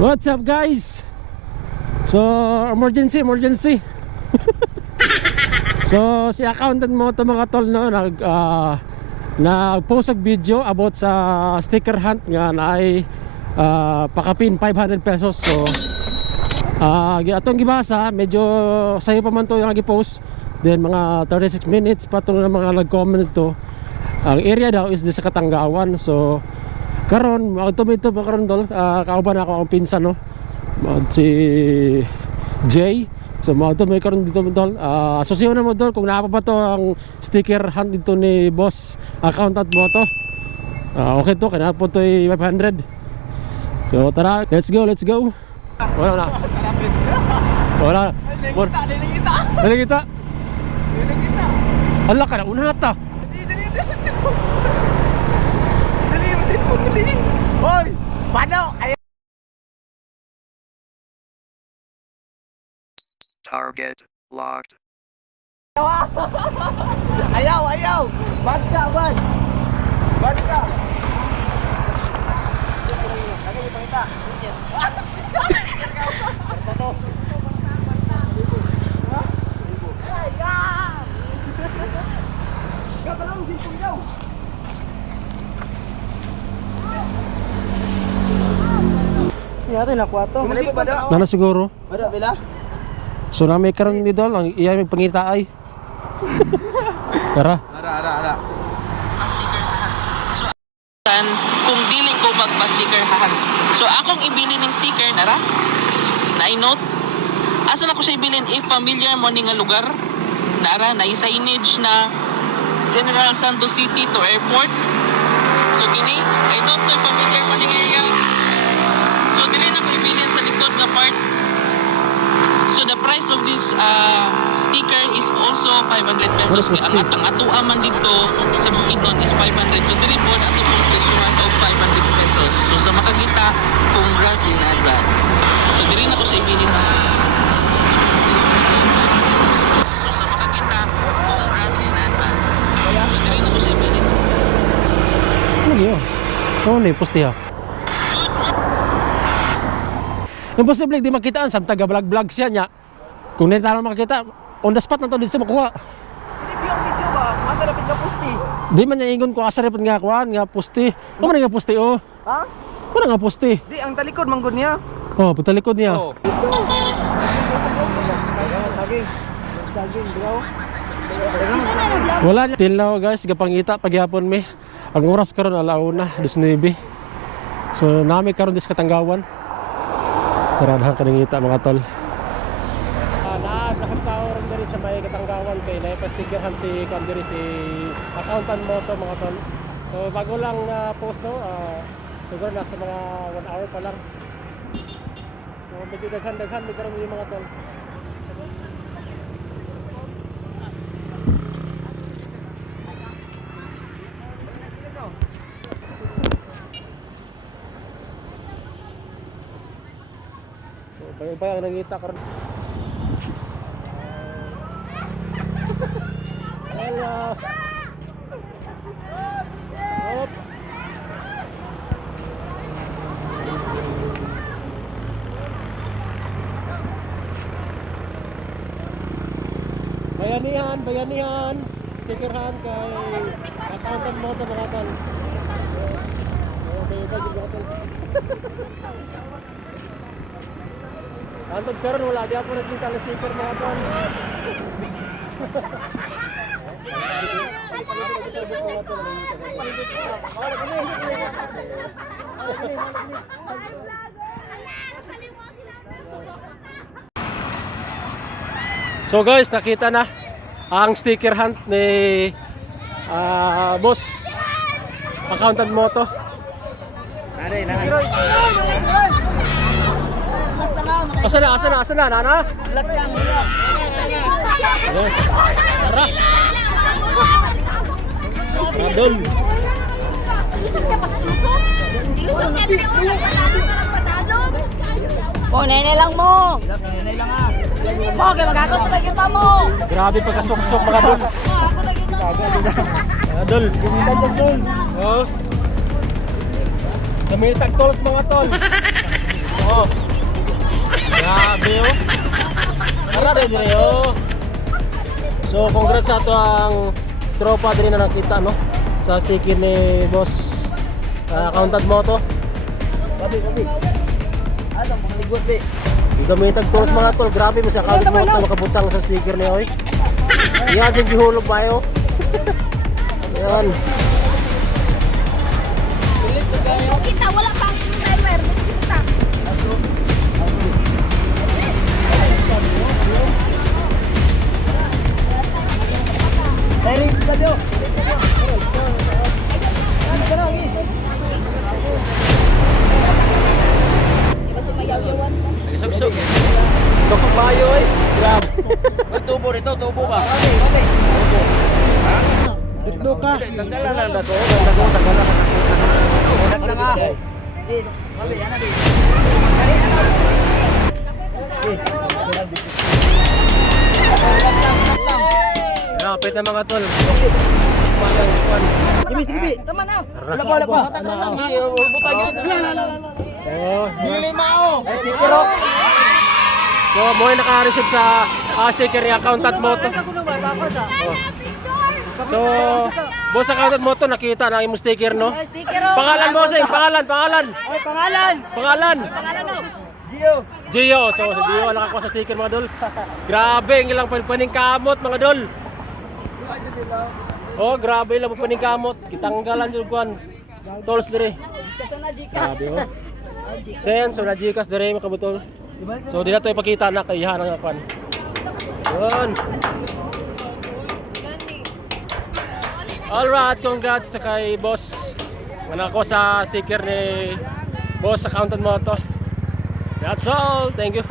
What's up guys? So emergency So si accountant mo to mga tol no nag-post og video about sa sticker hunt nga na ay pakapin 500 pesos. So atong gibasa medyo sayo pa man to yung gi-post. Then mga 36 minutes pa to mga nag-comment to. Ang area daw is sa Katanggawan. So karon automate pa karon dol kauban ako ang pinsan no si Jay. So automate karon dito dol asosyo na mo dol kung naapa pa to ang sticker hunt dito ni boss accountant mo to. Okay to kana po to 500. So tara, let's go. Wala dili kita ala ka na una ta. Hoy! Paano? Target locked. Ayaw! Bad ka! Ano yung pangita? Yari na kwato. Nana siguro. Bada bila? So na may karon ni dol ang iya may pangita ay. Tara. Ara. Kung dili ko magpa-stickerhan. So akong ibili ng sticker nara. Na-note. Asa na ko siya ibilin if familiar mo ni nga lugar. Nara na signage na General Santos City to airport. So kini I don't know familiar mo ning area. So dili na ko ibilin sa likod nga part. So the price of this sticker is also 500 pesos. Ang atuan man dito sa Bukidnon is 500. So dili po ato pong presyuhan og 500 pesos. So sa makakita, congrats in advance. So dili na ko sa ibilin na. So sa makakita, congrats in advance. So dili na ko sa ibilin. Ano yun? Ano ni postiha? Imposible di makitaan sa taga vlog siya niya. Kung hindi tayo makita, on the spot na to dito sa makuha. Video ba? Masa lapit ka pusti? Di man niya ingon ko asa repot nga kuan nga posti. Ano man nga posti oh? Ha? Ano nga posti? Di, ang talikod manggod niya. Oh, putalikod niya. Saging, dilaw. Wala niya. Till now guys, gapangita pagyapon mi. Ang oras karon alauna, 19. So nami karon dis Katanggawan. Tarahan ka nangita mga tol. Lahat tao rin diri sa may Katanggawan kay naipastickerhan si Kandiri si accountant mo to mga tol. So bago lang na post to, siguro nasa mga 1 hour pa lang. So medyo daghan may karon yung mga tol. Iba ang nangita karon. Hello. Oops. Bayanihan. Stickerhan kay accountant mo to mga tol. Antod karon wala di ako nakita na sticker mga tol. So guys, nakita na ang sticker hunt ni boss accountant mo to. Asa na, nana? Relax lang. Tara. Radol. Oh, nene lang mo. Nanay lang ah. Okay, magkakot na kita mo. Grabe pagkasuksok mga dol. Ako na kita mo. Dol, gumitan dol. Oh. Kamitag tolls mga tol. Oh. Grabe oh. Tara rin rin oh. So congrats sa ato ang tropa din na nakita no sa sticker ni boss Accountant Moto. Babi. Ano, mga ligot, be. Gamitag tools mga tol. Grabe mo sa Accountant Moto makabutang sa sticker ni oy. Yan yung gihulog ba yo. Yan. Kita, wala pang timer. Kita. Dahil sa dio. Kasi mayaw-yawan. Sok-sok. Sok-sok bayo oy. Grabe. Tubo rito, tubo ba? Dito ka. Tanggalan lang dato. Tanggalan. Unak na nga. Babi, yan na, be. Napit na mga tol. Sige. Tama na. Wala pa. Butang yun. Oh, Dili mao. Sticker oh. so mo naka-receive sa sticker ni Accountant Moto. Oh. So, boss Accountant Moto nakita na imong sticker no? Sticker oh. Pangalan bossing, pangalan. Ay, pangalan. Pangalan. Pangalan oh. Gio. So, si Gio nakakuha sa sticker mga dol. Grabe, ang ilang paning kamot mga dol. Oh, grabe lang paning kamot. Kitanggalan jud kuan. Tools dire. Grabe oh. Sen, so na Gcash dire makabutol. So di na to ipakita na kay iha nga kuan. Yun. Alright, congrats sa kay boss. Manako sa sticker ni boss Accountant Moto. That's all. Thank you.